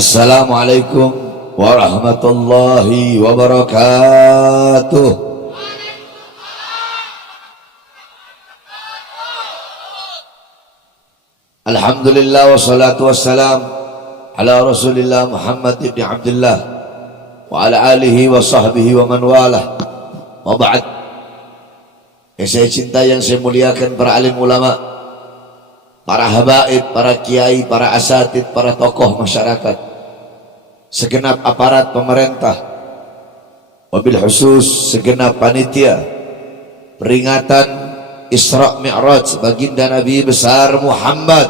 Assalamualaikum warahmatullahi wabarakatuh. Alhamdulillah wassalatu wassalam ala Rasulillah Muhammad ibn Abdullah wa ala alihi wa sahbihi wa man walah. Wa ba'd. Yang saya cinta, yang saya muliakan, para alim ulama, para habaib, para kiai, para asatid, para tokoh masyarakat, segenap aparat pemerintah, wabil khusus segenap panitia peringatan Isra Mi'raj baginda Nabi besar Muhammad.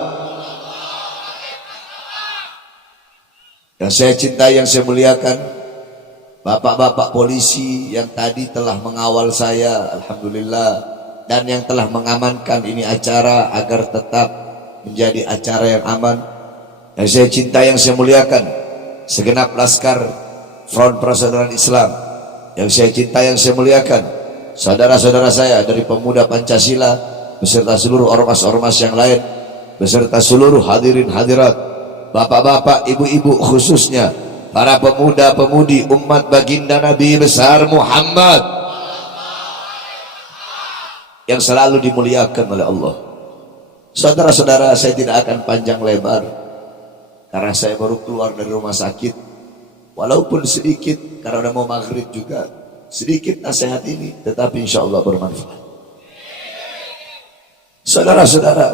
Yang saya cintai, yang saya muliakan, bapak-bapak polisi yang tadi telah mengawal saya, alhamdulillah, dan yang telah mengamankan ini acara agar tetap menjadi acara yang aman. Yang saya cintai, yang saya muliakan, segenap laskar Front Persaudaraan Islam. Yang saya cintai, yang saya muliakan, saudara-saudara saya dari Pemuda Pancasila beserta seluruh ormas-ormas yang lain, beserta seluruh hadirin hadirat, bapak-bapak, ibu-ibu, khususnya para pemuda-pemudi umat baginda Nabi besar Muhammad yang selalu dimuliakan oleh Allah. Saudara-saudara, saya tidak akan panjang lebar karena saya baru keluar dari rumah sakit. Walaupun sedikit, karena udah mau maghrib juga, sedikit nasihat ini tetapi insya Allah bermanfaat. Saudara-saudara,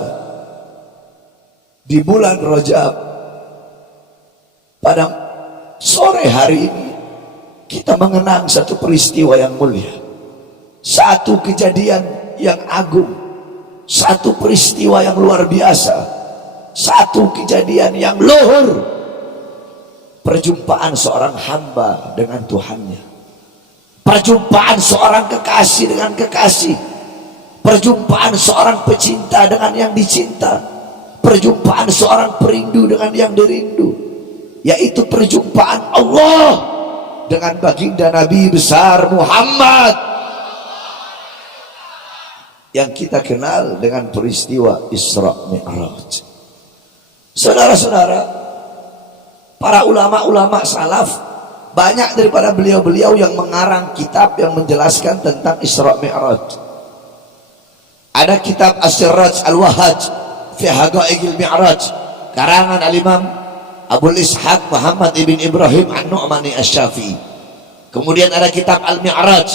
di bulan Rajab pada sore hari ini kita mengenang satu peristiwa yang mulia, satu kejadian yang agung, satu peristiwa yang luar biasa, satu kejadian yang luhur, perjumpaan seorang hamba dengan Tuhannya, perjumpaan seorang kekasih dengan kekasih, perjumpaan seorang pecinta dengan yang dicinta, perjumpaan seorang perindu dengan yang dirindu, yaitu perjumpaan Allah dengan baginda Nabi besar Muhammad yang kita kenal dengan peristiwa Isra Mi'raj. Saudara-saudara, para ulama-ulama salaf, banyak daripada beliau-beliau yang mengarang kitab yang menjelaskan tentang Isra Mi'raj. Ada kitab As-Siraj Al-Wahhaj fi Haqaiqil Mi'raj karangan Al-Imam Abul Ishaq Muhammad ibn Ibrahim An-Nu'mani Asy-Syafi'i. Kemudian ada kitab Al-Mi'raj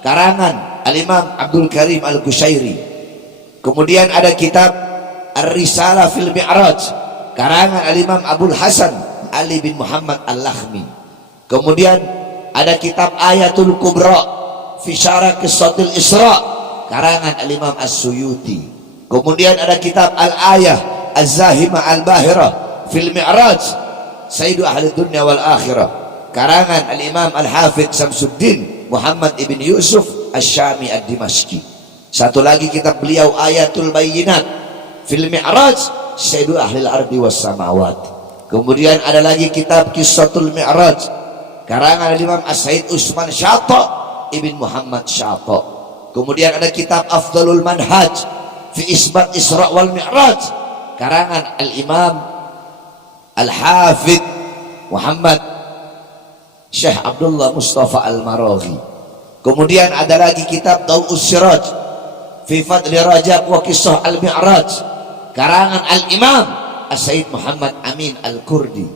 karangan Al-Imam Abdul Karim Al-Qushairi. Kemudian ada kitab Ar-Risalah fil Mi'raj karangan Al-Imam Abul Hasan Ali bin Muhammad Al-Lakhmi. Kemudian ada kitab Ayatul Kubra fi Syarah Qissatil Isra karangan Al-Imam As-Suyuti. Kemudian ada kitab Al-Ayah Az-Zahimah Al-Bahirah fil Mi'raj Sayyidu Ahli Dunya wal Akhirah, karangan Al-Imam Al-Hafidh Samsuddin Muhammad ibn Yusuf Asy-Syami Ad-Dimashqi. Satu lagi kitab beliau Ayatul Bayyinat fil Mi'raj Sayyidu Ahli Al-Ardi was Samawat. Kemudian ada lagi kitab Qissatul Mi'raj karangan Imam As-Said Utsman Syata ibn Muhammad Syata. Kemudian ada kitab Afdalul Manhaj fi Isbat Isra wal Mi'raj karangan Al-Imam Al-Hafidh Muhammad Syekh Abdullah Mustafa Al-Maraghi. Kemudian ada lagi kitab Daw'us Siraj fi Fadli Rajab wa Qissah Al-Mi'raj karangan Al-Imam As-Said Muhammad Amin Al-Kurdi.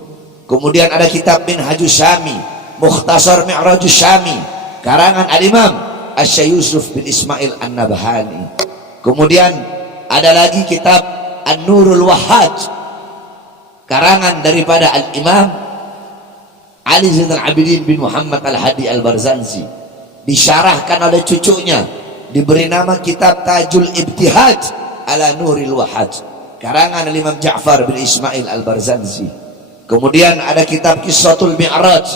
Kemudian ada kitab Minhajus Syami Mukhtasar Mi'rajus Syami karangan Al-Imam Asy-Syaikh Yusuf bin Ismail An-Nabhani. Kemudian ada lagi kitab An-Nurul Wahhaj karangan daripada Al-Imam Ali Zainal Abidin bin Muhammad Al-Hadi Al-Barzanzi, disyarahkan oleh cucunya, diberi nama kitab Tajul Ibtihaj ala Nuril Wahhaj karangan Imam Ja'far bin Ismail Al-Barzanzi. Kemudian ada kitab Qissatul Mi'raj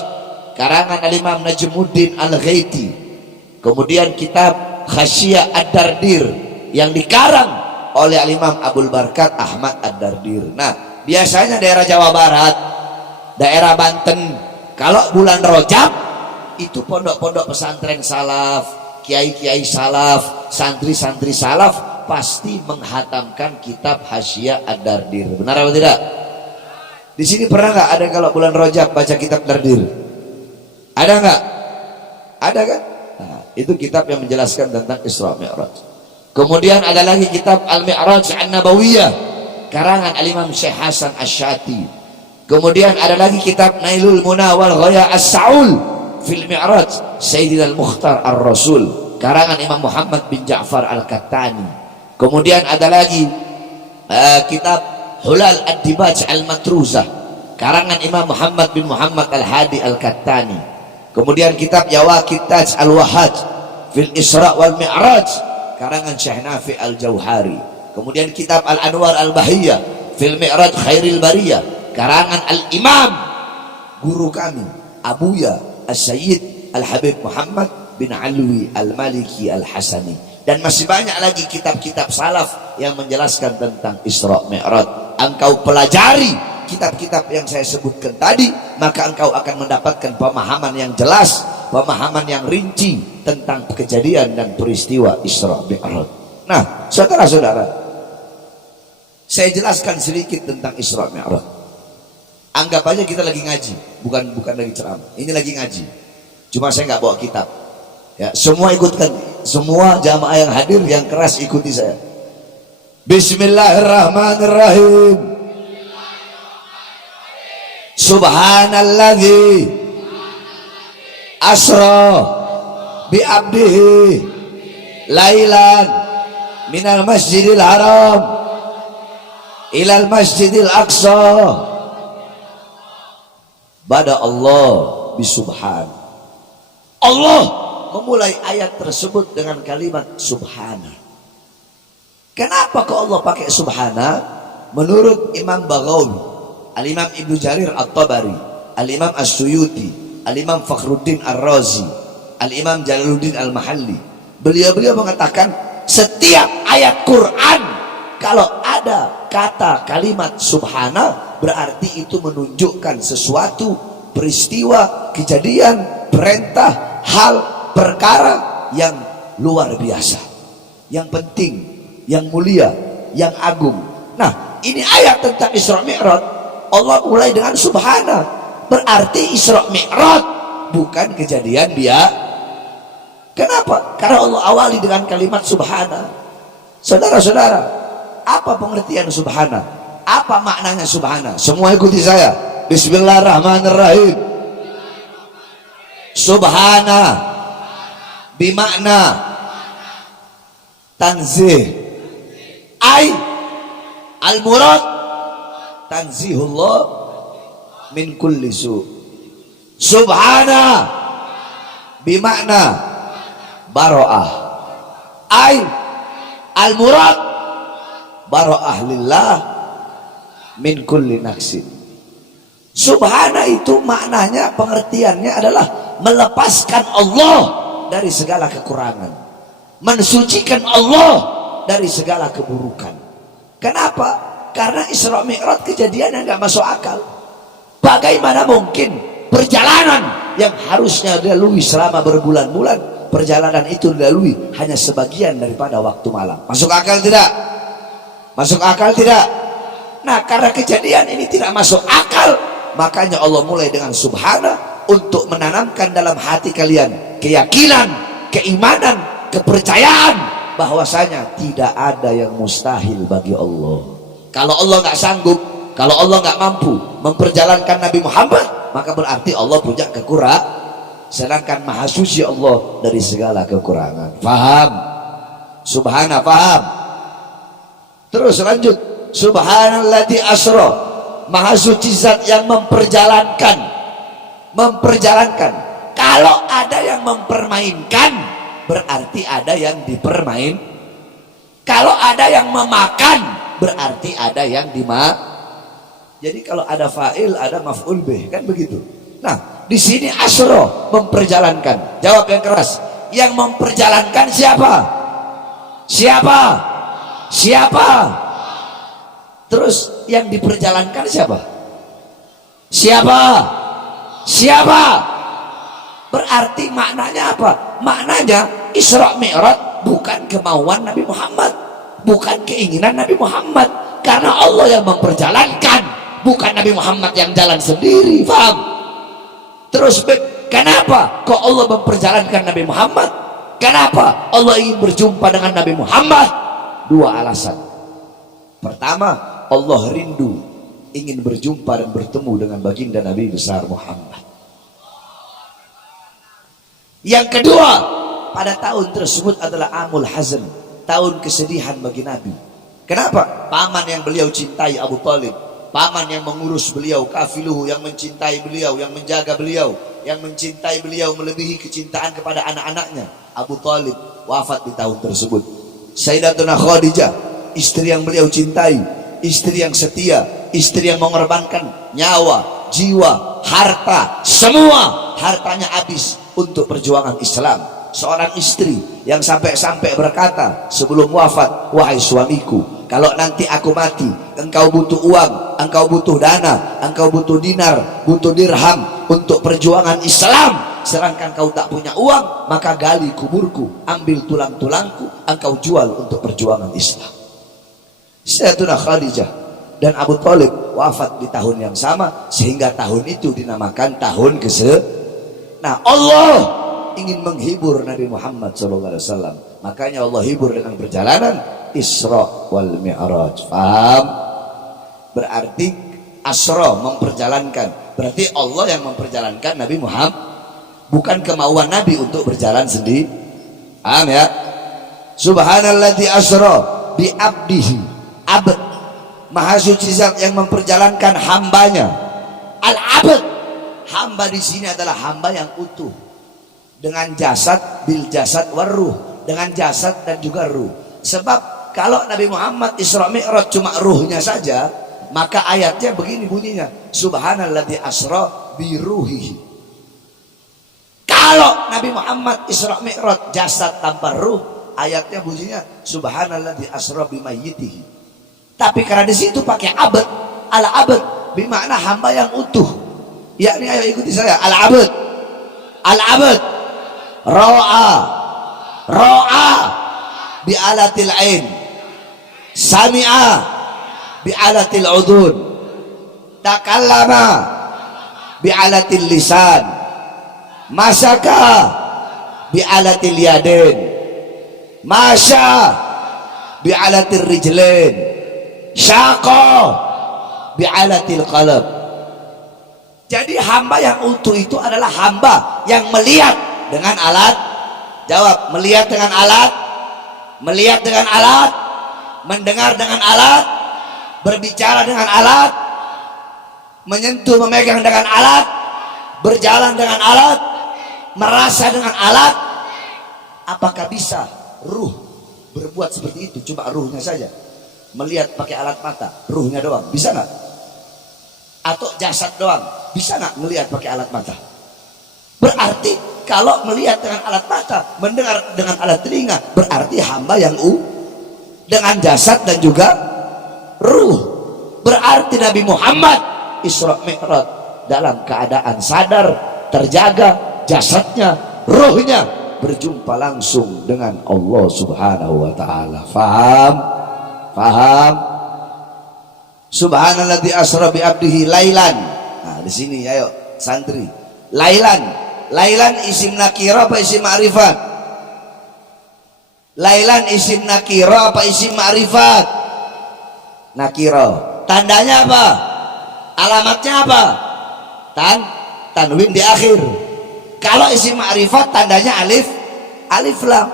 karangan Imam Najmuddin Al-Ghaiti. Kemudian kitab Khasyiyah Ad-Dardir yang dikarang oleh Imam Abdul Barkat Ahmad Ad-Dardir. Nah, biasanya daerah Jawa Barat, daerah Banten, kalau bulan Rajab itu pondok-pondok pesantren salaf, kiai-kiai salaf, santri-santri salaf pasti menghatamkan kitab Hasyiyah Ad-Dardir. Benar atau tidak? Di sini pernah nggak ada kalau bulan Rajab baca kitab Dardir? Ada nggak? Ada kan? Nah, itu kitab yang menjelaskan tentang Isra Mi'raj. Kemudian ada lagi kitab Al-Mi'raj An-Nabawiyah karangan Al-Imam Syekh Hasan Asy-Syati. Kemudian ada lagi kitab Nailul Muna wal Ghaya As-Sa'ul fil Mi'raj Sayyidina Al-Mukhtar Ar-Rasul karangan Imam Muhammad bin Ja'far Al-Kattani. Kemudian ada lagi kitab Hulal Ad-Dibaj Al-Matruzah karangan Imam Muhammad bin Muhammad Al-Hadi Al-Kattani. Kemudian kitab Yawaqit Taj Al-Wahhaj fil Isra wal Mi'raj karangan Syekh Nafi Al-Jauhari. Kemudian kitab Al-Anwar Al-Bahiyah fil Mi'raj Khairil Bariyah karangan Al-Imam guru kami Abuya As-Sayyid Al-Habib Muhammad bin Alwi Al-Maliki Al-Hasani. Dan masih banyak lagi kitab-kitab salaf yang menjelaskan tentang Isra Mi'raj. Engkau pelajari kitab-kitab yang saya sebutkan tadi, maka engkau akan mendapatkan pemahaman yang jelas, pemahaman yang rinci tentang kejadian dan peristiwa Isra Mi'raj. Nah, saudara-saudara, saya jelaskan sedikit tentang Isra Mi'raj. Anggap aja kita lagi ngaji, bukan lagi ceramah. Ini lagi ngaji. Cuma saya nggak bawa kitab. Ya, semua ikutkan, semua jamaah yang hadir yang keras ikuti saya. Bismillahirrahmanirrahim. Subhanalladzi asra bi abdihi lailan minal masjidil haram ilal masjidil aqsa bada Allah bisubhan. Allah memulai ayat tersebut dengan kalimat subhana. Kenapa kok Allah pakai subhana? Menurut Imam Baghawi, Al-Imam Ibnu Jarir At-Tabari, Al-Imam As-Suyuti, Al-Imam Fakhruddin Ar-Razi, Al-Imam Jalaluddin Al-Mahalli, beliau-beliau mengatakan setiap ayat Quran kalau ada kata kalimat subhana berarti itu menunjukkan sesuatu peristiwa, kejadian, perintah, hal, perkara yang luar biasa, yang penting, yang mulia, yang agung. Nah, ini ayat tentang Isra Mi'raj. Allah mulai dengan subhana, berarti Isra Mi'raj bukan kejadian biasa. Kenapa? Karena Allah awali dengan kalimat subhana. Saudara-saudara, apa pengertian subhana? Apa maknanya subhana? Semua ikuti saya. Bismillahirrahmanirrahim. Subhana bimakna tanzih, ay al-murad tanzihullah min kulli su. Subhana bimakna baro'ah, ay al-murad baro'ah lillah min kulli naksin. Subhana itu maknanya, pengertiannya adalah melepaskan Allah dari segala kekurangan, mensucikan Allah dari segala keburukan. Kenapa? Karena Isra Mi'raj kejadian yang gak masuk akal. Bagaimana mungkin perjalanan yang harusnya dilalui selama berbulan-bulan, perjalanan itu dilalui hanya sebagian daripada waktu malam? Masuk akal tidak? Masuk akal tidak? Nah, karena kejadian ini tidak masuk akal, makanya Allah mulai dengan subhana untuk menanamkan dalam hati kalian keyakinan, keimanan, kepercayaan bahwasanya tidak ada yang mustahil bagi Allah. Kalau Allah nggak sanggup, kalau Allah nggak mampu memperjalankan Nabi Muhammad, maka berarti Allah punya kekurangan. Sedangkan maha suci Allah dari segala kekurangan. Faham? Subhana, faham? Terus lanjut. Subhanalladzi asra, maha suci zat yang memperjalankan. Kalau ada yang mempermainkan, berarti ada yang dipermain. Kalau ada yang memakan, berarti ada yang Jadi kalau ada fa'il, ada maf'ul bih, kan begitu. Nah, di sini asra, memperjalankan. Jawab yang keras. Yang memperjalankan siapa? Siapa? Siapa? Terus yang diperjalankan siapa? Siapa? Siapa? Berarti maknanya apa? Maknanya Isra Mi'raj bukan kemauan Nabi Muhammad, bukan keinginan Nabi Muhammad, karena Allah yang memperjalankan, bukan Nabi Muhammad yang jalan sendiri. Paham? Terus kenapa kok Allah memperjalankan Nabi Muhammad? Kenapa Allah ingin berjumpa dengan Nabi Muhammad? Dua alasan. Pertama, Allah rindu ingin berjumpa dan bertemu dengan baginda Nabi besar Muhammad. Yang kedua, pada tahun tersebut adalah Amul Hazn, tahun kesedihan bagi Nabi. Kenapa? Paman yang beliau cintai, Abu Thalib, paman yang mengurus beliau, kafiluhu, yang mencintai beliau, yang menjaga beliau, yang mencintai beliau melebihi kecintaan kepada anak-anaknya, Abu Thalib wafat di tahun tersebut. Sayyidatuna Khadijah, istri yang beliau cintai, istri yang setia, istri yang mengorbankan nyawa, jiwa, harta, semua hartanya habis untuk perjuangan Islam. Seorang istri yang sampai-sampai berkata sebelum wafat, wahai suamiku, kalau nanti aku mati, engkau butuh uang, engkau butuh dana, engkau butuh dinar, butuh dirham untuk perjuangan Islam, sedangkan kau tak punya uang, maka gali kuburku, ambil tulang-tulangku, engkau jual untuk perjuangan Islam. Sayyidatuna Khadijah dan Abu Thalib wafat di tahun yang sama, sehingga tahun itu dinamakan tahun Nah, Allah ingin menghibur Nabi Muhammad SAW, makanya Allah hibur dengan perjalanan Isra wal Mi'raj. Paham? Berarti Asra memperjalankan, berarti Allah yang memperjalankan Nabi Muhammad, bukan kemauan Nabi untuk berjalan sendiri. Paham ya? Subhanalladzi asra bi abdihi, abd, maha suci zat yang memperjalankan hambanya. Al-abd, hamba di sini adalah hamba yang utuh, dengan jasad, bil jasad waruh, dengan jasad dan juga ruh. Sebab kalau Nabi Muhammad Isra Mi'raj cuma ruhnya saja, maka ayatnya begini bunyinya, Subhanalladzi asra bi ruhihi. Kalau Nabi Muhammad Isra Mi'raj jasad tanpa ruh, ayatnya bunyinya Subhanalladzi asra bi mayyitihi. Tapi karena di situ pakai abad, al-abad bermakna hamba yang utuh. Yakni, ayo ikuti saya, al-abad, al-abad, ro'a bi alatil ain, sami'a bi alatil udhun, takallama bi alatil lisan, masaka bi alatil yadain, masya bi alatil rijlain, syaqa bi'alatil qalb. Jadi hamba yang utuh itu adalah hamba yang melihat dengan alat. Jawab, melihat dengan alat, melihat dengan alat, mendengar dengan alat, berbicara dengan alat, menyentuh, memegang dengan alat, berjalan dengan alat, merasa dengan alat. Apakah bisa ruh berbuat seperti itu? Coba ruhnya saja. Melihat pakai alat mata, ruhnya doang, bisa nggak? atau jasad doang? Bisa nggak melihat pakai alat mata? Berarti kalau melihat dengan alat mata, mendengar dengan alat telinga, berarti hamba yang dengan jasad dan juga ruh. Berarti Nabi Muhammad Isra Mi'raj dalam keadaan sadar, terjaga jasadnya, ruhnya berjumpa langsung dengan Allah Subhanahu wa taala. Faham? Faham? Subhanalladzi asra bi 'abdihi lailan. Nah, di sini ayo santri. Lailan. Lailan isim nakira apa isim ma'rifat? Lailan isim nakira apa isim ma'rifat? Nakira. Tandanya apa? Alamatnya apa? Tanwin di akhir. Kalau isim ma'rifat tandanya alif lam.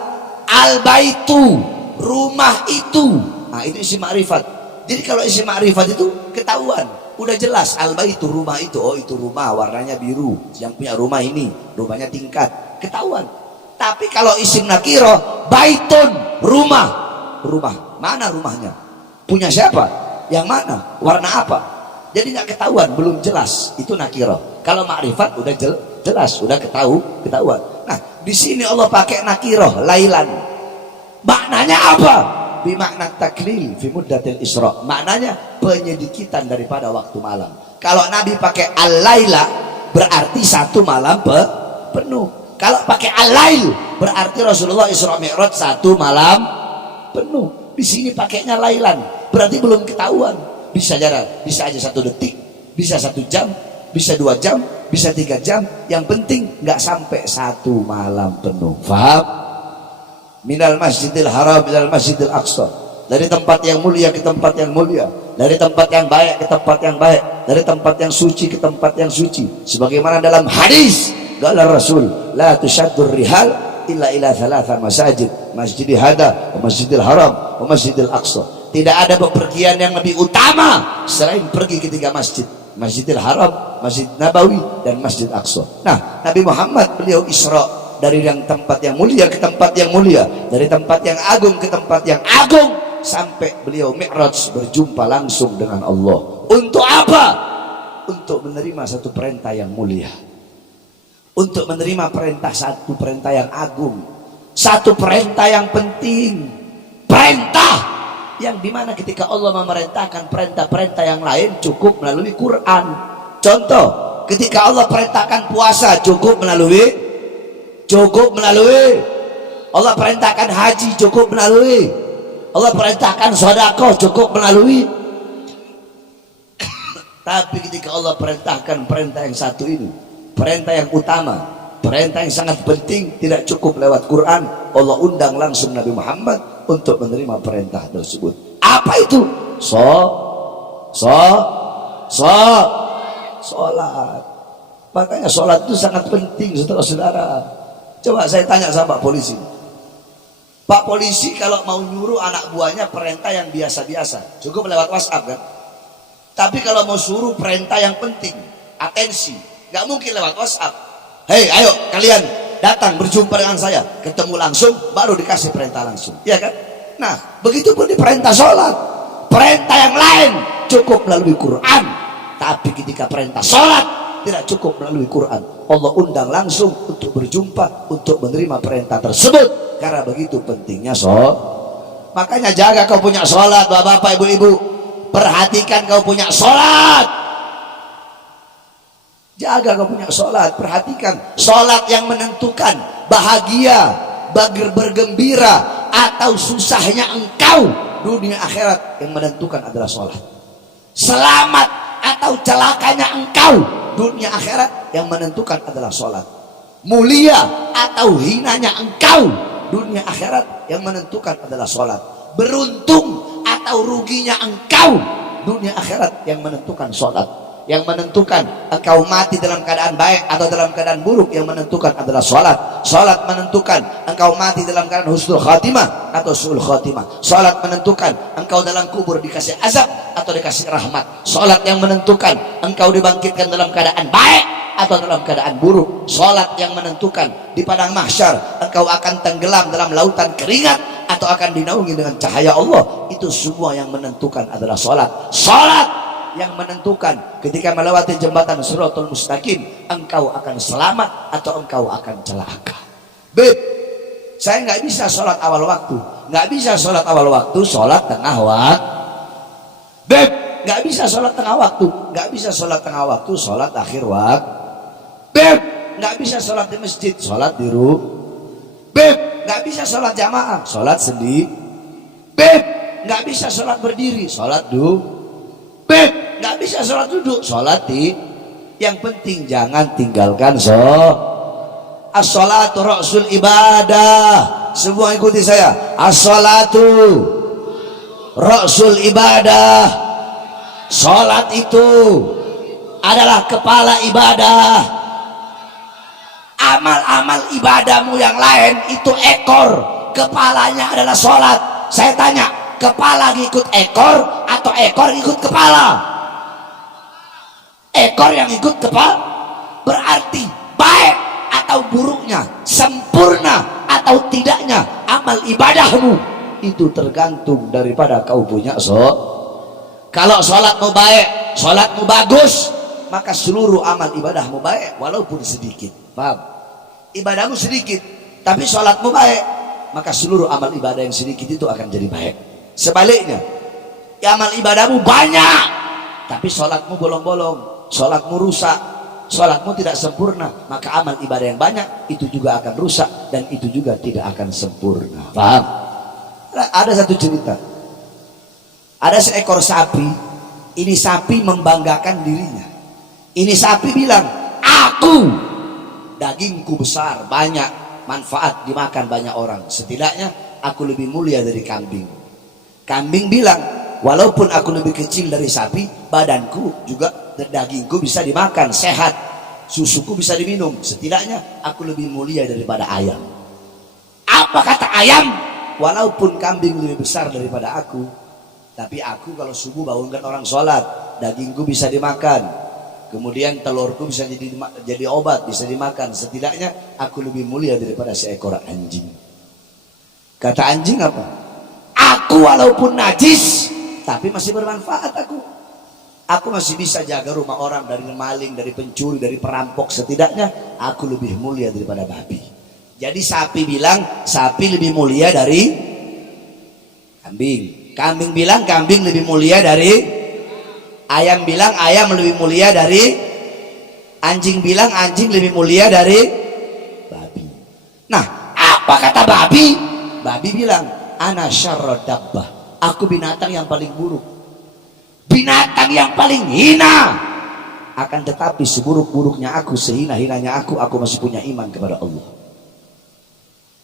Al baitu, rumah itu. Nah, itu isim ma'rifat. Jadi kalau isim ma'rifat itu ketahuan, udah jelas al baitu, rumah itu. Oh, itu rumah warnanya biru. Yang punya rumah ini, rumahnya tingkat. Ketahuan. Tapi kalau isim nakiro, baitun, rumah. Rumah. Mana rumahnya? Punya siapa? Yang mana? Warna apa? Jadi nggak ketahuan, belum jelas. Itu nakiro. Kalau ma'rifat udah jelas, udah ketahuan. Nah, di sini Allah pakai nakiro, lailan. Maknanya apa? Bimakna taklil fi muddatil isra. Maknanya penyedikitan daripada waktu malam. Kalau Nabi pakai al-laila berarti satu malam penuh. Kalau pakai al-lail berarti Rasulullah Isra Mi'raj satu malam penuh. Di sini pakainya lailan, berarti belum ketahuan. Bisa aja 1 detik, bisa 1 jam, bisa 2 jam, bisa 3 jam. Yang penting nggak sampai satu malam penuh. Faham? Minal masjidil haram minal masjidil aqsa, dari tempat yang mulia ke tempat yang mulia, dari tempat yang baik ke tempat yang baik, dari tempat yang suci ke tempat yang suci. Sebagaimana dalam hadis qala Rasul, la tushaddur rihal illa ila thalatha masajid, masjidil hada wa masjidil haram wa masjidil aqsa. Tidak ada bepergian yang lebih utama selain pergi ke 3 masjid, Masjidil Haram, Masjid Nabawi, dan Masjid Aqsa. Nah, Nabi Muhammad beliau Isra dari yang tempat yang mulia ke tempat yang mulia, dari tempat yang agung ke tempat yang agung, sampai beliau Mi'raj berjumpa langsung dengan Allah. Untuk apa? Untuk menerima satu perintah yang mulia, untuk menerima satu perintah yang agung, satu perintah yang penting, perintah yang dimana ketika Allah memerintahkan perintah-perintah yang lain cukup melalui Quran. Contoh, ketika Allah perintahkan puasa cukup melalui Allah perintahkan haji cukup melalui Allah perintahkan sedekah cukup melalui. Tapi ketika Allah perintahkan perintah yang satu ini, perintah yang utama, perintah yang sangat penting, tidak cukup lewat Quran. Allah undang langsung Nabi Muhammad untuk menerima perintah tersebut. Apa itu? Sholat. Makanya sholat itu sangat penting, saudara-saudara. Coba saya tanya sama Pak Polisi. Pak Polisi kalau mau nyuruh anak buahnya perintah yang biasa-biasa, cukup lewat WhatsApp kan? Tapi kalau mau suruh perintah yang penting, atensi, nggak mungkin lewat WhatsApp. Hei, ayo kalian datang berjumpa dengan saya, ketemu langsung, baru dikasih perintah langsung, ya kan? Nah, begitu pun di perintah sholat. Perintah yang lain cukup melalui Quran, tapi ketika perintah sholat tidak cukup melalui Quran. Allah undang langsung untuk berjumpa, untuk menerima perintah tersebut, karena begitu pentingnya sholat. Makanya jaga kau punya sholat, bapak-bapak, ibu-ibu. Perhatikan kau punya sholat. Jaga kau punya sholat, perhatikan. Sholat yang menentukan bahagia, bergembira, atau susahnya engkau dunia akhirat, yang menentukan adalah sholat. Selamat atau celakanya engkau dunia akhirat, yang menentukan adalah sholat. Mulia atau hinanya engkau dunia akhirat, yang menentukan adalah sholat. Beruntung atau ruginya engkau dunia akhirat, yang menentukan sholat. Yang menentukan engkau mati dalam keadaan baik atau dalam keadaan buruk, yang menentukan adalah sholat. Sholat menentukan engkau mati dalam keadaan husnul khatimah atau su'ul khatimah. Sholat menentukan engkau dalam kubur dikasih azab atau dikasih rahmat. Sholat yang menentukan engkau dibangkitkan dalam keadaan baik atau dalam keadaan buruk. Sholat yang menentukan di padang mahsyar engkau akan tenggelam dalam lautan keringat atau akan dinaungi dengan cahaya Allah. Itu semua yang menentukan adalah sholat. Sholat yang menentukan ketika melewati jembatan Shiratal Mustaqim, engkau akan selamat atau engkau akan celaka. Beb, saya nggak bisa sholat awal waktu, nggak bisa sholat awal waktu, sholat tengah waktu. Beb, nggak bisa sholat tengah waktu, nggak bisa sholat tengah waktu, sholat akhir waktu. Beb, nggak bisa sholat di masjid, sholat di rumah. Beb, nggak bisa sholat jamaah, sholat sendiri. Beb, nggak bisa sholat berdiri, sholat duduk. Beb, nggak bisa sholat duduk, sholat di. Yang penting jangan tinggalkan as-sholatu ra'sul ibadah. Semua ikuti saya. As-sholatu ra'sul ibadah. Sholat itu adalah kepala ibadah. Amal-amal ibadahmu yang lain itu ekor, kepalanya adalah sholat. Saya tanya, kepala ngikut ekor atau ekor ngikut kepala? Ekor yang ikut kepala. Berarti baik atau buruknya, sempurna atau tidaknya amal ibadahmu itu tergantung daripada kau punya Kalau sholatmu baik, sholatmu bagus, maka seluruh amal ibadahmu baik walaupun sedikit. Paham? Ibadahmu sedikit tapi sholatmu baik, maka seluruh amal ibadah yang sedikit itu akan jadi baik. Sebaliknya, amal ibadahmu banyak tapi sholatmu bolong-bolong, sholatmu rusak, sholatmu tidak sempurna, maka amal ibadah yang banyak itu juga akan rusak dan itu juga tidak akan sempurna. Paham? Ada satu cerita, ada seekor sapi. Ini sapi membanggakan dirinya. Ini sapi bilang, aku dagingku besar, banyak manfaat, dimakan banyak orang, setidaknya aku lebih mulia dari kambing. Kambing bilang, walaupun aku lebih kecil dari sapi, badanku juga, dagingku bisa dimakan, sehat, susuku bisa diminum, setidaknya aku lebih mulia daripada ayam. Apa kata ayam? Walaupun kambing lebih besar daripada aku, tapi aku kalau subuh bangunkan orang sholat, dagingku bisa dimakan, kemudian telurku bisa jadi obat, bisa dimakan, setidaknya aku lebih mulia daripada seekor anjing. Kata anjing apa? Aku walaupun najis tapi masih bermanfaat. Aku masih bisa jaga rumah orang dari maling, dari pencuri, dari perampok, setidaknya aku lebih mulia daripada babi. Jadi sapi bilang sapi lebih mulia dari kambing. Kambing bilang kambing lebih mulia dari ayam, bilang ayam lebih mulia dari anjing, bilang anjing lebih mulia dari babi. Nah, apa kata babi? Babi bilang, ana syarrad dabbah, aku binatang yang paling buruk, binatang yang paling hina. Akan tetapi seburuk-buruknya aku, sehina-hinanya aku masih punya iman kepada Allah.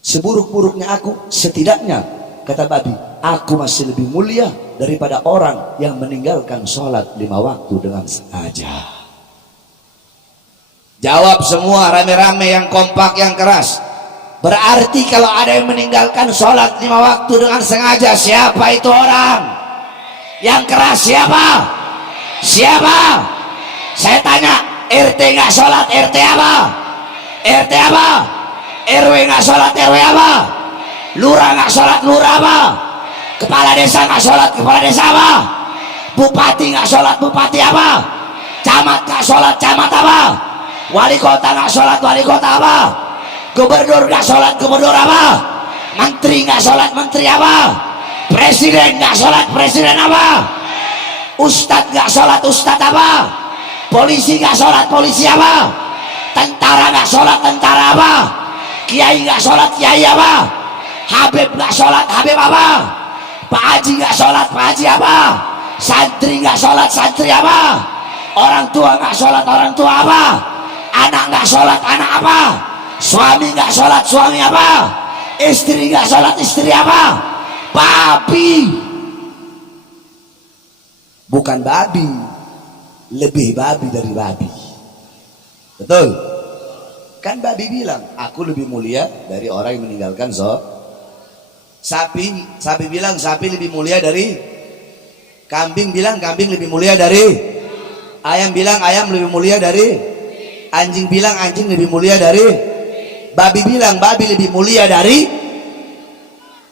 Seburuk-buruknya aku, setidaknya kata babi, aku masih lebih mulia daripada orang yang meninggalkan sholat 5 waktu dengan sengaja. Jawab semua rame-rame, yang kompak, yang keras. Berarti kalau ada yang meninggalkan sholat 5 waktu dengan sengaja, siapa itu orang? Yang keras siapa? Siapa? Saya tanya, RT nggak sholat, RT apa? RT apa? RW nggak sholat, RW apa? Lurah nggak sholat, lurah apa? Kepala desa nggak sholat, kepala desa apa? Bupati nggak sholat, bupati apa? Camat nggak sholat, camat apa? Wali kota nggak sholat, wali kota apa? Gubernur nggak sholat, gubernur apa? Menteri nggak sholat, menteri apa? Presiden nggak sholat, presiden apa? Ustadz nggak sholat, ustadz apa? Polisi nggak sholat, polisi apa? Tentara nggak sholat, tentara apa? Kiai nggak sholat, kiai apa? Habib nggak sholat, habib apa? Pak Haji nggak sholat, Pak Haji apa? Santri nggak sholat, santri apa? Orang tua nggak sholat, orang tua apa? Anak nggak sholat, anak apa? Suami nggak sholat, suami apa? Istri nggak sholat, istri apa? Babi. Bukan babi, lebih babi dari babi. Betul? Kan babi bilang, aku lebih mulia dari orang yang meninggalkan sapi bilang sapi lebih mulia dari kambing, bilang kambing lebih mulia dari ayam, bilang ayam lebih mulia dari anjing, bilang anjing lebih mulia dari babi, bilang babi lebih mulia dari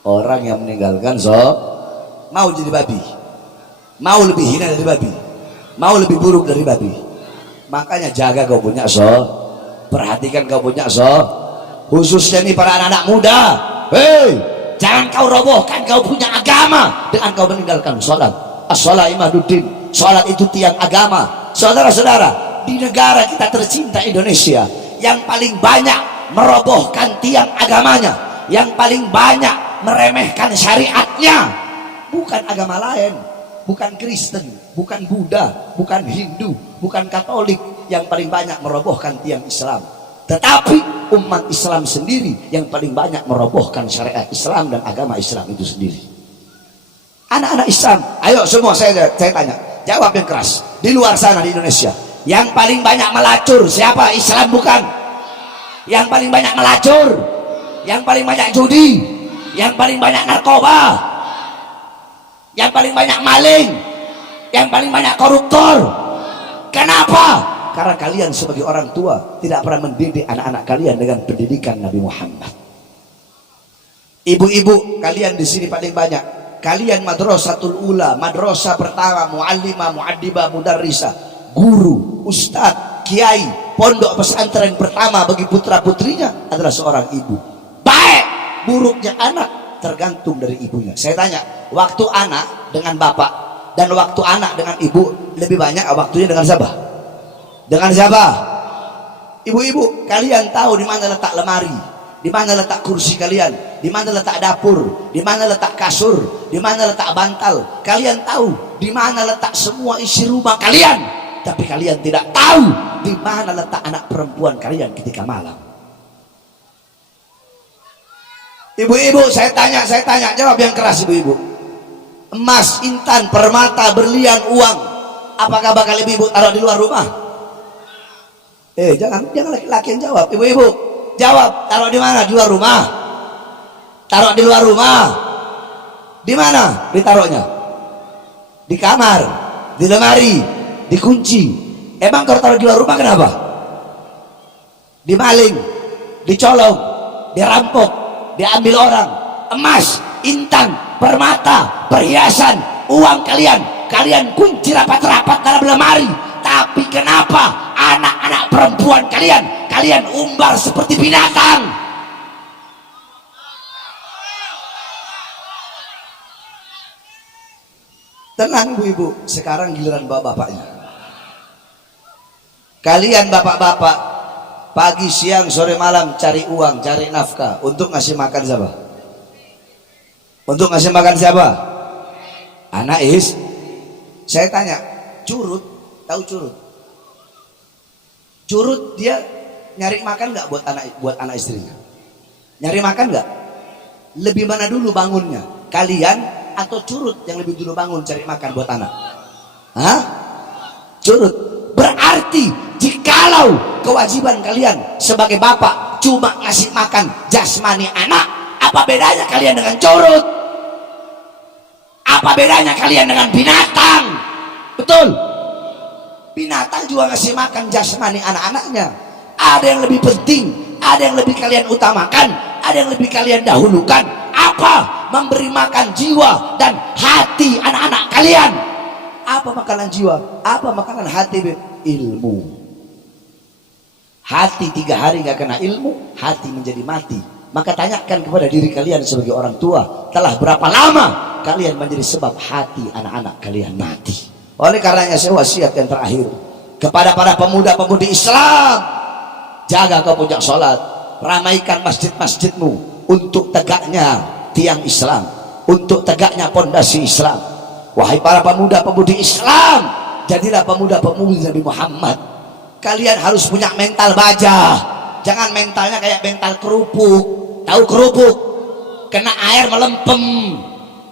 orang yang meninggalkan mau jadi babi, mau lebih hina dari babi, mau lebih buruk dari babi. Makanya jaga kau punya perhatikan kau punya khususnya nih para anak-anak muda. Hei, jangan kau robohkan kau punya agama dengan kau meninggalkan sholat. As-sholat imaduddin, sholat itu tiang agama. Saudara-saudara, di negara kita tercinta Indonesia, yang paling banyak merobohkan tiang agamanya, yang paling banyak meremehkan syariatnya, bukan agama lain, bukan Kristen, bukan Buddha, bukan Hindu, bukan Katolik. Yang paling banyak merobohkan tiang Islam, tetapi umat Islam sendiri yang paling banyak merobohkan syariat Islam dan agama Islam itu sendiri. Anak-anak Islam, ayo semua saya tanya, jawab yang keras. Di luar sana di Indonesia, yang paling banyak melacur siapa? Islam bukan? Yang paling banyak melacur, yang paling banyak judi, yang paling banyak narkoba, yang paling banyak maling, yang paling banyak koruptor. Kenapa? Karena kalian sebagai orang tua tidak pernah mendidik anak-anak kalian dengan pendidikan Nabi Muhammad. Ibu-ibu kalian di sini paling banyak. Kalian madrasatul ula, madrasah pertama, muallimah, muaddibah, mudarrisah, guru, ustadz, kiai, pondok pesantren pertama bagi putra putrinya adalah seorang ibu. Baik buruknya anak tergantung dari ibunya. Saya tanya, waktu anak dengan bapak dan waktu anak dengan ibu lebih banyak waktunya dengan siapa? Dengan siapa? Ibu-ibu, kalian tahu di mana letak lemari, di mana letak kursi kalian, di mana letak dapur, di mana letak kasur, di mana letak bantal. Kalian tahu di mana letak semua isi rumah kalian, tapi kalian tidak tahu di mana letak anak perempuan kalian ketika malam. Ibu-ibu, saya tanya, jawab yang keras ibu-ibu. Emas, intan, permata, berlian, uang, apakah bakal ibu-ibu taruh di luar rumah? Jangan laki-laki yang jawab. Ibu-ibu jawab, taruh di mana? Di luar rumah. Taruh di luar rumah. Di mana ditaruhnya? Di kamar, di lemari, dikunci. Emang kalau taruh di luar rumah kenapa? Dimaling, dicolong, dirampok, diambil orang. Emas, intan, permata, perhiasan, uang kalian kunci rapat-rapat dalam lemari. Tapi kenapa anak-anak perempuan kalian umbar seperti binatang? Tenang ibu-ibu, sekarang giliran bapak-bapaknya. Kalian bapak-bapak pagi, siang, sore, malam cari uang, cari nafkah untuk ngasih makan siapa? Untuk ngasih makan siapa? Anak saya tanya, curut, tahu curut? Curut dia nyari makan nggak buat anak istrinya? Nyari makan nggak? Lebih mana dulu bangunnya? Kalian atau curut yang lebih dulu bangun cari makan buat anak? Hah? Curut. Berarti jikalau kewajiban kalian sebagai bapak cuma ngasih makan jasmani anak, apa bedanya kalian dengan curut? Apa bedanya kalian dengan binatang? Betul? Binatang juga ngasih makan jasmani anak-anaknya. Ada yang lebih penting, ada yang lebih kalian utamakan, ada yang lebih kalian dahulukan. Apa? Memberi makan jiwa dan hati anak-anak kalian. Apa makanan jiwa? Apa makanan hati? Ilmu. Hati 3 hari gak kena ilmu, hati menjadi mati. Maka tanyakan kepada diri kalian sebagai orang tua, telah berapa lama kalian menjadi sebab hati anak-anak kalian mati? Oleh karenanya saya wasiat yang terakhir kepada para pemuda-pemudi Islam, jaga kau punya sholat, ramaikan masjid-masjidmu untuk tegaknya tiang Islam, untuk tegaknya pondasi Islam. Wahai para pemuda-pemudi Islam, jadilah pemuda-pemudi Nabi Muhammad. Kalian harus punya mental baja, jangan mentalnya kayak mental kerupuk. Tahu kerupuk? Kena air melempem.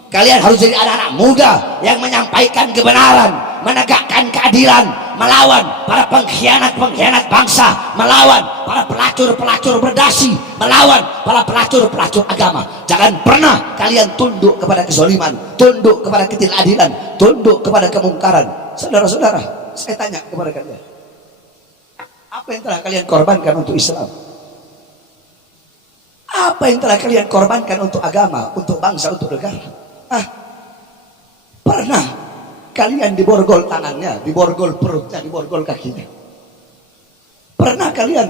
Kalian harus jadi anak-anak muda yang menyampaikan kebenaran, menegakkan keadilan, melawan para pengkhianat-pengkhianat bangsa, melawan para pelacur-pelacur berdasi, melawan para pelacur-pelacur agama. Jangan pernah kalian tunduk kepada kezaliman, tunduk kepada ketidakadilan, tunduk kepada kemungkaran. Saudara-saudara, saya tanya kepada kalian, apa yang telah kalian korbankan untuk Islam? Apa yang telah kalian korbankan untuk agama, untuk bangsa, untuk negara? Pernah kalian diborgol tangannya, diborgol perutnya, diborgol kakinya? Pernah kalian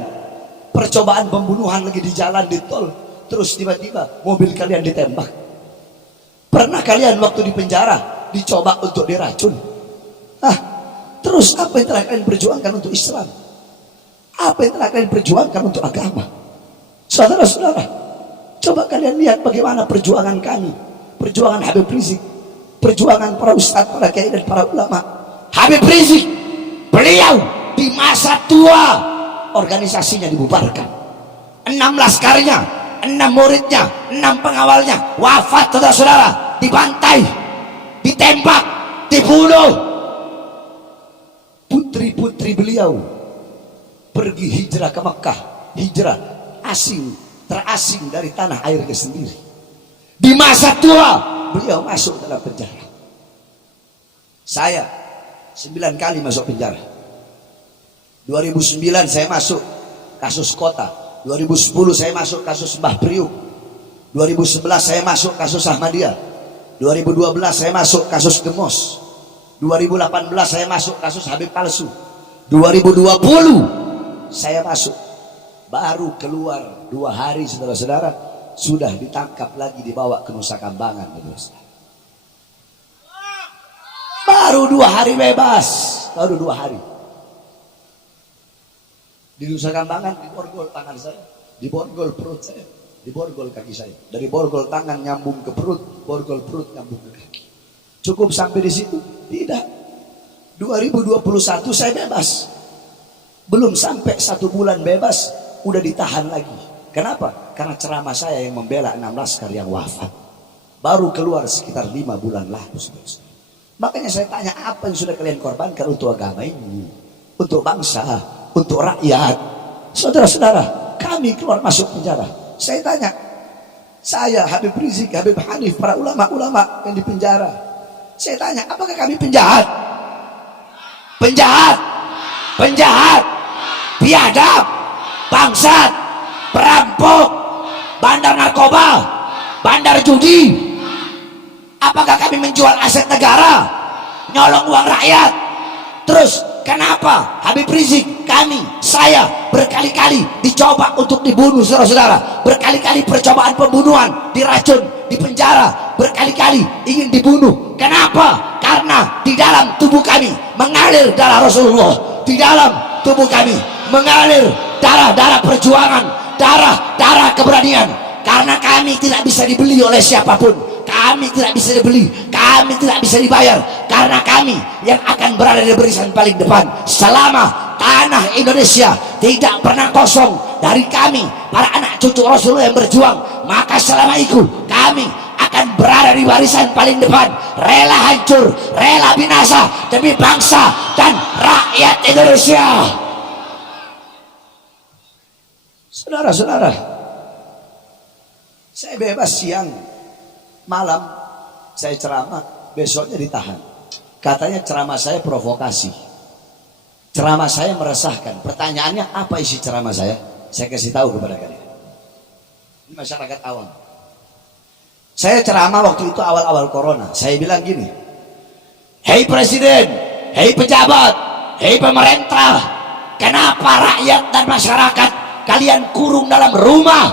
percobaan pembunuhan lagi di jalan di tol, terus tiba-tiba mobil kalian ditembak? Pernah kalian waktu di penjara dicoba untuk diracun? Terus apa yang telah kalian perjuangkan untuk Islam? Apa yang telah kalian perjuangkan untuk agama? Saudara-saudara, coba kalian lihat bagaimana perjuangan kami, perjuangan Habib Rizik, perjuangan para ustadz, para kiai dan para ulama. Habib Rizik, beliau di masa tua organisasinya dibubarkan, 6 laskarnya, 6 muridnya, 6 pengawalnya wafat, saudara-saudara, dibantai, ditembak, dibunuh. Putri-putri beliau pergi hijrah ke Mekah, hijrah asing, terasing dari tanah airnya sendiri. Di masa tua beliau masuk dalam penjara. Saya 9 kali masuk penjara. 2009 saya masuk kasus kota, 2010 saya masuk kasus Mbah Priuk, 2011 saya masuk kasus Ahmadiyah, 2012 saya masuk kasus Gemos, 2018 saya masuk kasus Habib palsu, 2020 saya masuk, baru keluar 2 hari, saudara-saudara, sudah ditangkap lagi, dibawa ke Nusa Kambangan. Baru 2 hari bebas, baru 2 hari. Di Nusa Kambangan diborgol tangan saya, diborgol perut saya, diborgol kaki saya. Dari borgol tangan nyambung ke perut, borgol perut nyambung ke kaki. Cukup sampai di situ? Tidak. 2021 saya bebas. Belum sampai 1 bulan bebas, udah ditahan lagi. Kenapa? Karena ceramah saya yang membela 6 laskar yang wafat. Baru keluar sekitar 5 bulan lalu. Makanya saya tanya, apa yang sudah kalian korbankan untuk agama ini, untuk bangsa, untuk rakyat? Saudara-saudara, kami keluar masuk penjara. Saya tanya, saya Habib Rizik, Habib Hanif, para ulama-ulama yang di penjara, saya tanya, apakah kami penjahat? Penjahat, penjahat, biadab, bangsat, perampok, bandar narkoba, bandar judi? Apakah kami menjual aset negara, nyolong uang rakyat? Terus kenapa Habib Rizik, kami, saya berkali-kali dicoba untuk dibunuh, saudara-saudara? Berkali-kali percobaan pembunuhan, diracun, dipenjara, berkali-kali ingin dibunuh. Kenapa? Karena di dalam tubuh kami mengalir darah Rasulullah, di dalam tubuh kami mengalir darah-darah perjuangan, darah-darah keberanian. Karena kami tidak bisa dibeli oleh siapapun, kami tidak bisa dibeli, kami tidak bisa dibayar, karena kami yang akan berada di barisan paling depan selama tanah Indonesia tidak pernah kosong dari kami, para anak cucu Rasulullah yang berjuang. Maka selama itu kami akan berada di barisan paling depan, rela hancur, rela binasa demi bangsa dan rakyat Indonesia. Saudara-saudara, saya bebas siang, malam saya ceramah, besoknya ditahan. Katanya ceramah saya provokasi, ceramah saya meresahkan. Pertanyaannya, apa isi ceramah saya? Saya kasih tahu kepada kalian, ini masyarakat awam. Saya ceramah waktu itu awal-awal corona. Saya bilang gini, hei presiden, hei pejabat, hei pemerintah, kenapa rakyat dan masyarakat kalian kurung dalam rumah,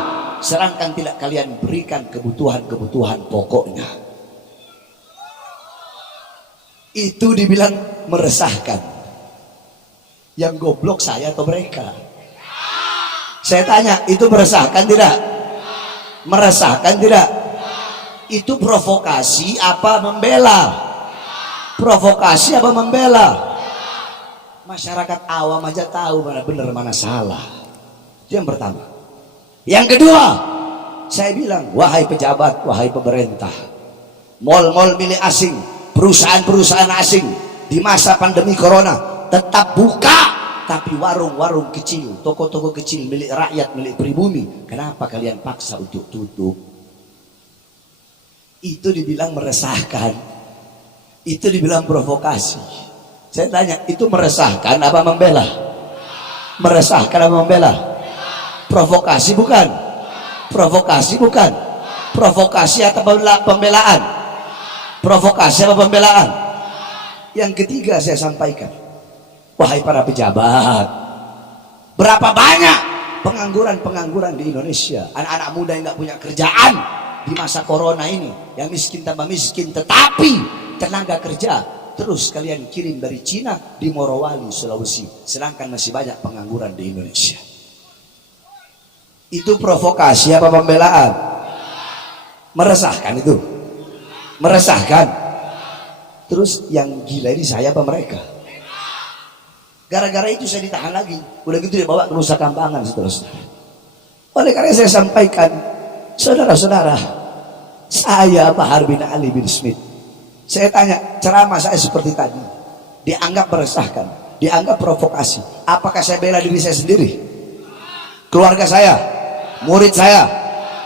sedangkan tidak kalian berikan kebutuhan-kebutuhan pokoknya? Itu dibilang meresahkan. Yang goblok saya atau mereka? Saya tanya, itu meresahkan tidak? Meresahkan tidak? Itu provokasi apa membela? Provokasi apa membela? Masyarakat awam aja tahu mana benar mana salah. Itu yang pertama. Yang kedua, saya bilang, wahai pejabat, wahai pemerintah, mal-mal milik asing, perusahaan-perusahaan asing di masa pandemi corona tetap buka, tapi warung-warung kecil, toko-toko kecil milik rakyat, milik pribumi, kenapa kalian paksa untuk tutup? Itu dibilang meresahkan, itu dibilang provokasi. Saya tanya, itu meresahkan apa membela? Meresahkan apa membela? Provokasi bukan? Provokasi bukan? Provokasi atau pembelaan? Provokasi apa pembelaan? Yang ketiga saya sampaikan, wahai para pejabat, berapa banyak pengangguran di Indonesia, anak-anak muda yang nggak punya kerjaan di masa corona ini, yang miskin tambah miskin, tetapi tenaga kerja terus kalian kirim dari Cina di Morowali, Sulawesi, sedangkan masih banyak pengangguran di Indonesia. Itu provokasi apa pembelaan? Meresahkan itu, meresahkan. Terus yang gila ini saya apa mereka? Gara-gara itu saya ditahan lagi, udah gitu dia bawa ke Nusa Kambangan, saudara-saudara. Oleh karena saya sampaikan, saudara-saudara, saya Bahar bin Ali bin Smith, saya tanya, ceramah saya seperti tadi dianggap meresahkan, dianggap provokasi. Apakah saya bela diri saya sendiri, keluarga saya, murid saya,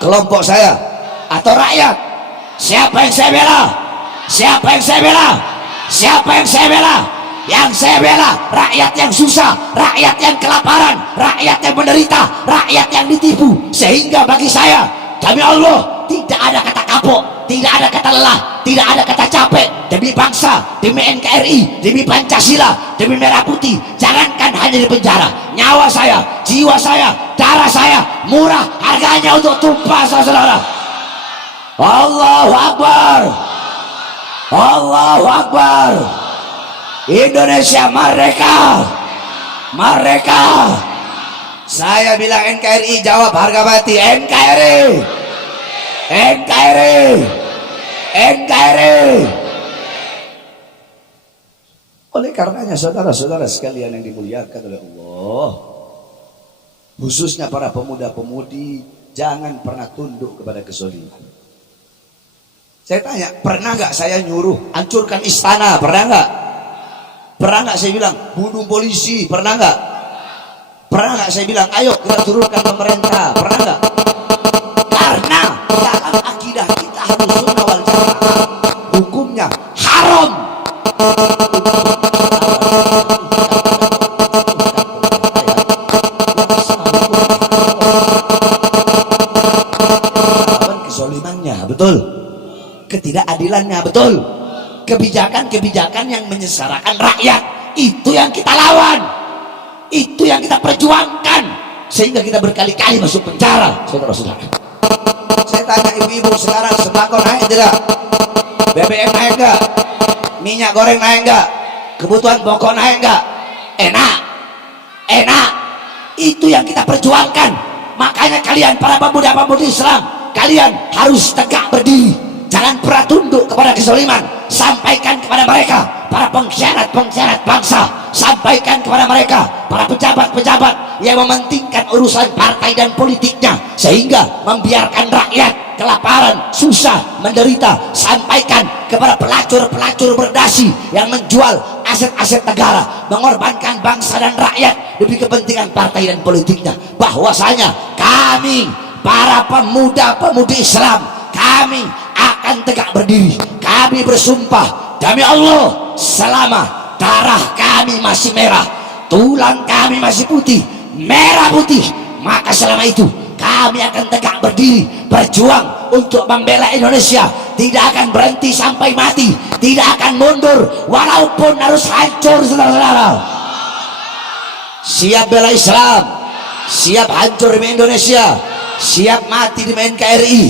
kelompok saya, atau rakyat? Siapa yang saya bela? Siapa yang saya bela? Siapa yang saya bela? Yang saya bela rakyat yang susah, rakyat yang kelaparan, rakyat yang menderita, rakyat yang ditipu. Sehingga bagi saya, demi Allah, tidak ada kata kapok, tidak ada kata lelah, tidak ada kata capek. Demi bangsa, demi NKRI, demi Pancasila, demi Merah Putih. Jangankan hanya di penjara, nyawa saya, jiwa saya, darah saya murah harganya untuk tumpah, saudara. Allahu Akbar, Allahu Akbar. Indonesia merdeka, merdeka. Saya bilang NKRI, jawab harga mati. NKRI, NKRI, NKRI. Oleh karenanya saudara-saudara sekalian yang dimuliakan oleh Allah, khususnya para pemuda-pemudi, jangan pernah tunduk kepada kezaliman. Saya tanya, pernah nggak saya nyuruh hancurkan istana? Pernah nggak? Pernah nggak saya bilang bunuh polisi? Pernah nggak? Pernah nggak saya bilang ayo kita turunkan pemerintah? Pernah nggak? Karena dalam akidah kita harus sunnah wal jamaah, hukumnya haram. Kezalimannya betul, ketidakadilannya betul, kebijakan-kebijakan yang menyengsarakan rakyat, itu yang kita lawan, itu yang kita perjuangkan, sehingga kita berkali-kali masuk penjara, saudara-saudara. Saya tanya ibu-ibu, sekarang sembako naik tidak? BBM naik enggak? Minyak goreng naik enggak? Kebutuhan pokok naik enggak? Enak, enak. Itu yang kita perjuangkan. Makanya kalian para pemuda-pemudi Islam, kalian harus tegak berdiri, jangan pernah tunduk kepada kezaliman. Sampaikan kepada mereka, para pengkhianat-pengkhianat bangsa, sampaikan kepada mereka, para pejabat-pejabat yang mementingkan urusan partai dan politiknya, sehingga membiarkan rakyat kelaparan, susah, menderita. Sampaikan kepada pelacur-pelacur berdasi yang menjual aset-aset negara, mengorbankan bangsa dan rakyat demi kepentingan partai dan politiknya, bahwasanya kami para pemuda-pemudi Islam, kami akan tegak berdiri. Kami bersumpah demi Allah, selama darah kami masih merah, tulang kami masih putih, merah putih, maka selama itu kami akan tegak berdiri, berjuang untuk membela Indonesia. Tidak akan berhenti sampai mati, tidak akan mundur walaupun harus hancur, saudara-saudara. Siap bela Islam, siap hancur demi Indonesia, siap mati demi NKRI,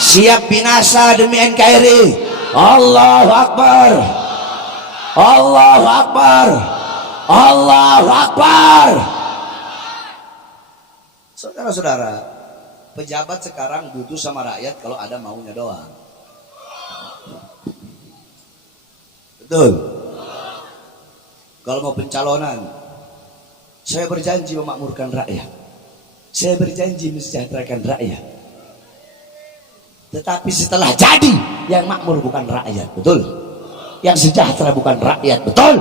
siap binasa demi NKRI. Allahu Akbar, Allahu Akbar, Allahu Akbar. Saudara-saudara, pejabat sekarang butuh sama rakyat kalau ada maunya doang. Betul. Kalau mau pencalonan, saya berjanji memakmurkan rakyat, saya berjanji mensejahterakan rakyat. Tetapi setelah jadi, yang makmur bukan rakyat, betul? Yang sejahtera bukan rakyat, betul?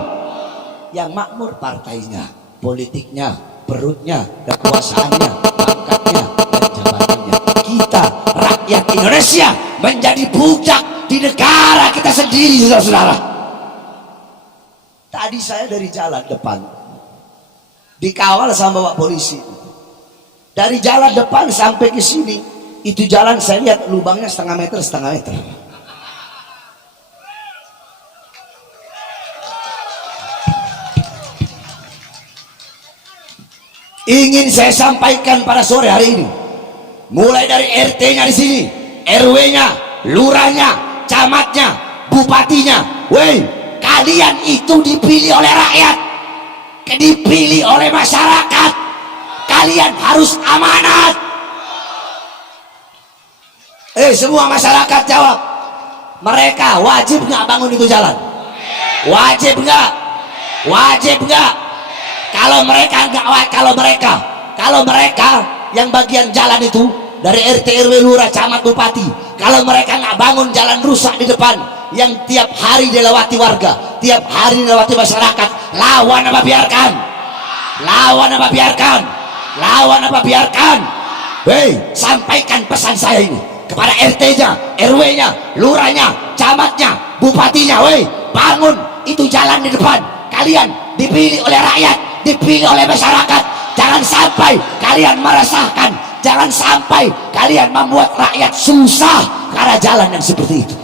Yang makmur partainya, politiknya, perutnya, kekuasaannya, pangkatnya, dan jabatannya. Kita rakyat Indonesia menjadi budak di negara kita sendiri, saudara-saudara. Tadi saya dari jalan depan dikawal sama bapak polisi. Dari jalan depan sampai ke sini, itu jalan saya lihat lubangnya setengah meter. ingin saya sampaikan pada sore hari ini, mulai dari RT-nya di sini, RW-nya, lurahnya, camatnya, bupatinya. Woi, kalian itu dipilih oleh rakyat, dipilih oleh masyarakat. Kalian harus amanat. Semua masyarakat jawab, mereka wajib nggak bangun itu jalan? Wajib nggak? Wajib nggak? Kalau mereka yang bagian jalan itu dari RT RW lurah camat bupati, kalau mereka nggak bangun jalan rusak di depan yang tiap hari dilewati warga, tiap hari dilewati masyarakat, lawan apa biarkan? Lawan apa biarkan? Lawan apa biarkan? Hei, sampaikan pesan saya ini kepada RT-nya, RW-nya, lurahnya, camatnya, bupatinya. Woi, bangun itu jalan di depan. Kalian dipilih oleh rakyat, dipilih oleh masyarakat. Jangan sampai kalian meresahkan, jangan sampai kalian membuat rakyat susah karena jalan yang seperti itu.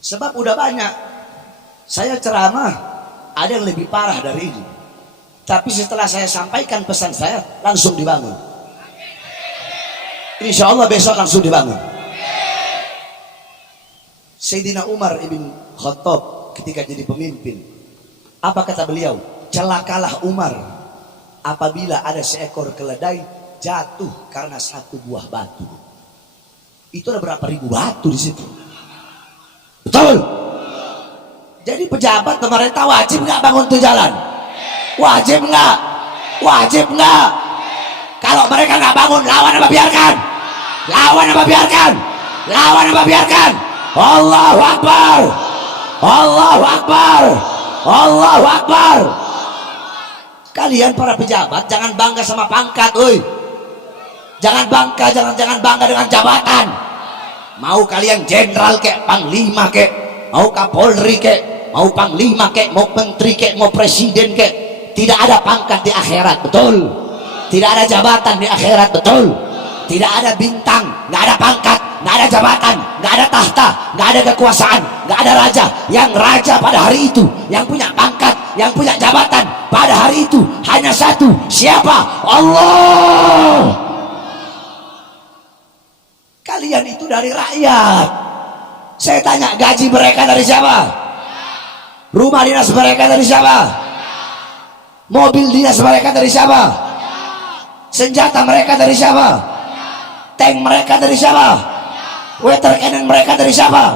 Sebab udah banyak saya ceramah, ada yang lebih parah dari ini, tapi setelah saya sampaikan pesan saya langsung dibangun. Insya Allah besok langsung dibangun. Sayyidina Umar ibn Khattab ketika jadi pemimpin, apa kata beliau? Celakalah Umar apabila ada seekor keledai jatuh karena satu buah batu. Itu ada berapa ribu batu di situ? Betul. Jadi pejabat pemerintah wajib nggak bangun tuh jalan? Wajib nggak? Wajib nggak? Kalau mereka nggak bangun, lawan apa biarkan? Lawan apa biarkan? Lawan apa biarkan? Allahu Akbar, Allahu Akbar, Allahu Akbar. Kalian para pejabat jangan bangga sama pangkat, oi. Jangan bangga dengan jabatan. Mau kalian jenderal kek, panglima kek, mau kapolri kek, mau panglima kek, mau menteri kek, mau presiden kek, tidak ada pangkat di akhirat, betul? Tidak ada jabatan di akhirat, betul? Tidak ada bintang, nggak ada pangkat, nggak ada jabatan, nggak ada tahta, nggak ada kekuasaan, nggak ada raja. Yang raja pada hari itu, yang punya pangkat, yang punya jabatan pada hari itu hanya satu. Siapa? Allah. Kalian itu dari rakyat. Saya tanya, gaji mereka dari siapa? Rumah dinas mereka dari siapa? Mobil dinas mereka dari siapa? Senjata mereka dari siapa? Tank mereka dari siapa? Water cannon mereka dari siapa?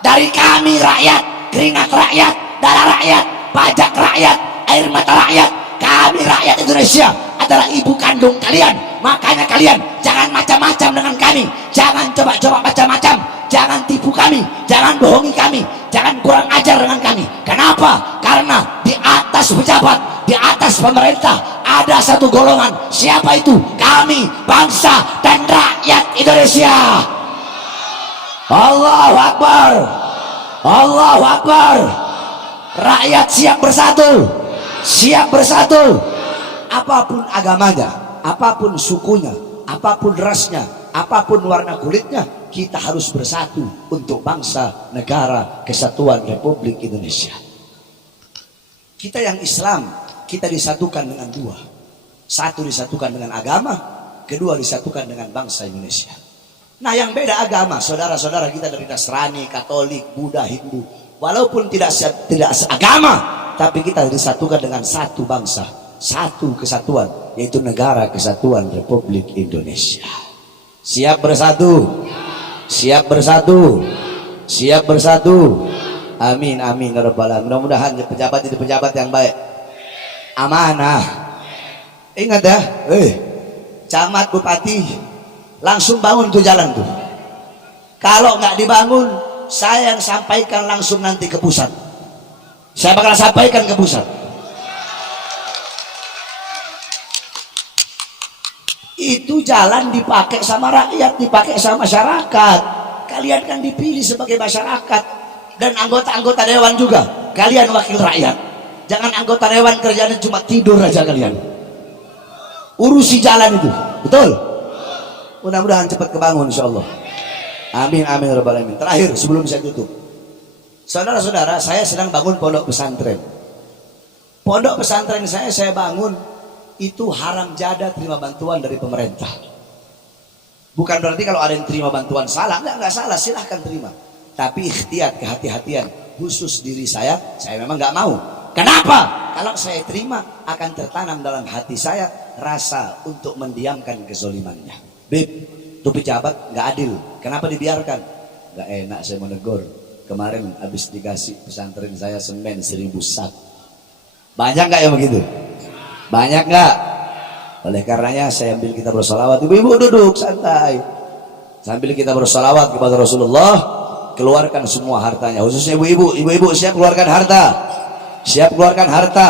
Dari kami rakyat, keringat rakyat, darah rakyat, pajak rakyat, air mata rakyat. Kami rakyat Indonesia adalah ibu kandung kalian. Makanya kalian jangan macam-macam dengan kami, jangan coba-coba macam-macam, jangan tipu kami, jangan bohongi kami, jangan kurang ajar dengan kami. Kenapa? Karena di atas pejabat, di atas pemerintah ada satu golongan. Siapa itu? Kami, bangsa dan rakyat Indonesia. Allahu Akbar, Allahu Akbar. Rakyat siap bersatu, siap bersatu. Apapun agamanya, apapun sukunya, apapun rasnya, apapun warna kulitnya, kita harus bersatu untuk bangsa, negara, kesatuan Republik Indonesia. Kita yang Islam, kita disatukan dengan dua. Satu disatukan dengan agama, kedua disatukan dengan bangsa Indonesia. Nah, yang beda agama, saudara-saudara kita dari Nasrani, Katolik, Buddha, Hindu, walaupun tidak seagama, tapi kita disatukan dengan satu bangsa, satu kesatuan, yaitu negara kesatuan Republik Indonesia. Siap bersatu, siap bersatu, siap bersatu. Amin, amin ya rabbal alamin. Mudah-mudahan pejabat jadi pejabat yang baik, amanah. Ingat ya, camat, bupati, langsung bangun tuh jalan tuh. Kalau nggak dibangun, saya yang sampaikan langsung nanti ke pusat. Saya bakal sampaikan ke pusat. Itu jalan dipakai sama rakyat, dipakai sama masyarakat. Kalian kan dipilih sebagai masyarakat dan anggota-anggota dewan juga. Kalian wakil rakyat. Jangan anggota dewan kerjanya cuma tidur aja kalian. Urusi jalan itu, betul? Mudah-mudahan cepat kebangun insyaallah. Amin, amin ya rabbal alamin. Terakhir sebelum saya tutup, Saudara-saudara, saya sedang bangun pondok pesantren. Pondok pesantren saya bangun, itu haram jada terima bantuan dari pemerintah. Bukan berarti kalau ada yang terima bantuan salah, enggak salah, silahkan terima. Tapi ikhtiar, kehati-hatian, khusus diri saya memang nggak mau. Kenapa? Kalau saya terima, akan tertanam dalam hati saya rasa untuk mendiamkan kezolimannya. Beb, itu pejabat nggak adil. Kenapa dibiarkan? Nggak enak saya menegur. Kemarin habis dikasih pesantren saya semen 1.000 sak. Banyak nggak yang begitu? Banyak nggak? Oleh karenanya saya ambil kita bersolawat. Ibu-ibu duduk santai. Sambil kita bersolawat kepada Rasulullah, keluarkan semua hartanya. Khususnya ibu-ibu. Ibu-ibu siap keluarkan harta. Siap keluarkan harta.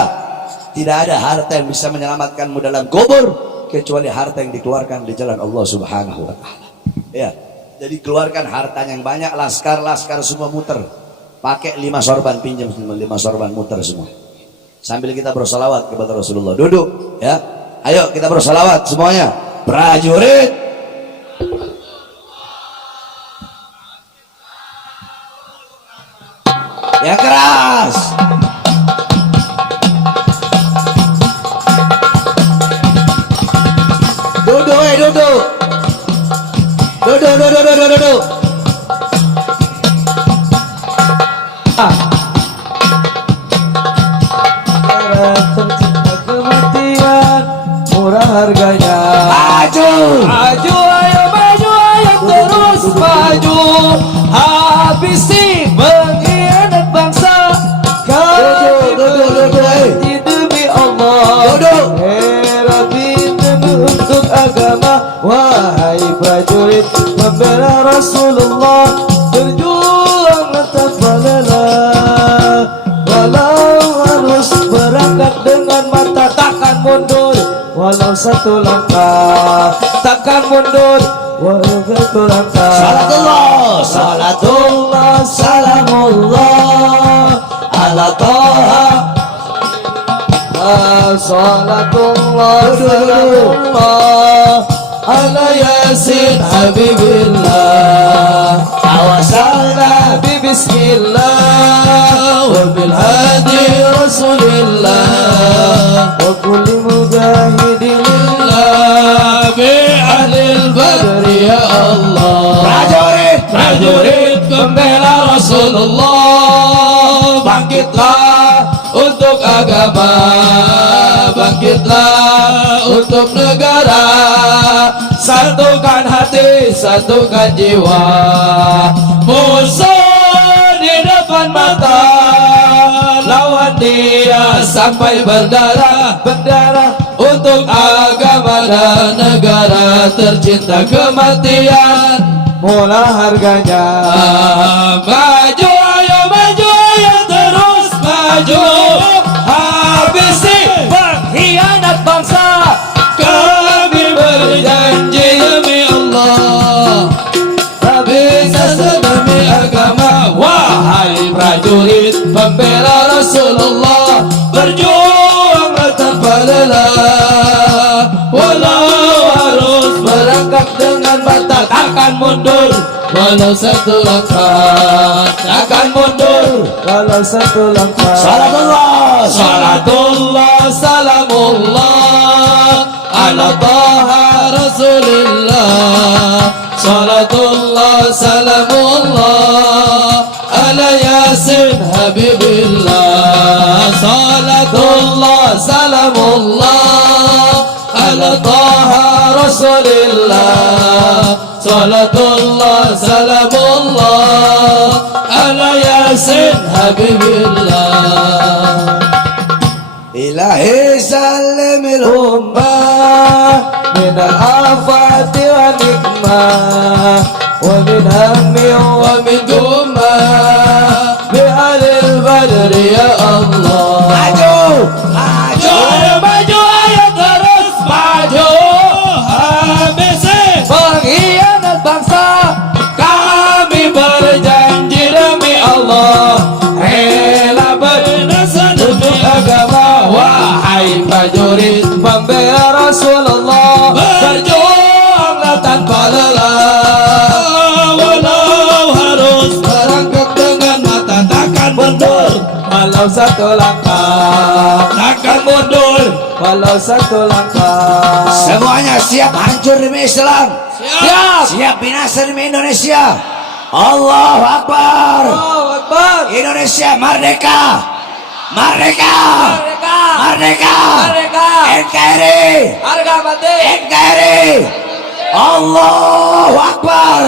Tidak ada harta yang bisa menyelamatkanmu dalam kubur kecuali harta yang dikeluarkan di jalan Allah Subhanahu wa taala. Ya. Jadi keluarkan hartanya yang banyak, laskar semua muter. Pakai 5 sorban, pinjam 5 sorban, muter semua. Sambil kita bersolawat kepada Rasulullah. Duduk, ya. Ayo kita bersolawat semuanya. Prajurit. Yang keras. Duduk, duduk. Duduk. Tercipta kematian, murah harganya. Maju. Maju, ayo maju, ayo terus maju. Habisi pengkhianat bangsa. Duduk. Demi Allah. Duduk. Herapi untuk agama. Wahai prajurit membela Rasulullah, berjuanglah tanpa lelah. Walau harus berangkat dengan mata, takkan mundur. Walau satu langkah, takkan mundur. Walau satu langkah. Salatullah, salamullah ala Taha. Salatullah, salamullah ala Yasin Habibillah. Awasalna Bismillah wa bil hadi Rasulillah wa kulli mujahidin lillah bi ahlil badri ya Allah. Prajurit pembela Rasulullah, bangkitlah untuk agama, bangkitlah untuk negara. Satukan hati, satukan jiwa. Musuh di depan mata, lawan dia sampai berdarah. Untuk agama dan negara, tercinta kematian murah harganya. Maju, ayo terus maju. Habisi pengkhianat bangsa. Kami berjanji demi Allah, habis demi agama. Wahai prajurit pembela Rasulullah, berjuanglah tanpa lelah. Walau harus berangkat dengan mata, takkan mundur. Walau satu langkah, takkan mundur. Walau satu langkah. Salatullah, salamullah ala Taha Rasulillah. Salatullah, salamullah ala Yasin Habibillah. Salatullah, salamullah ala Taha Rasulillah. Salatullah, salamullah ala Yasin Habibillah. Ilahi salimil ummah min al-afati wa nikmah wa min hammi wa min gummah bi alil badri ya Allah. Maju. Maju, ayo terus maju. Habisi pengkhianat bangsa. Kami berjanji demi Allah, rela bernasab untuk agama. Wahai prajurit pembela Rasulullah, berjuang walau satu langkah. Takkan mundur. Walau satu langkah. Semuanya siap hancur demi Islam. Siap. Siap binasa demi Indonesia. Allahu Akbar. Allahu Akbar. Indonesia merdeka. Merdeka. Merdeka. Merdeka. Merdeka. NKRI. Harga mati. NKRI. Allahu Akbar.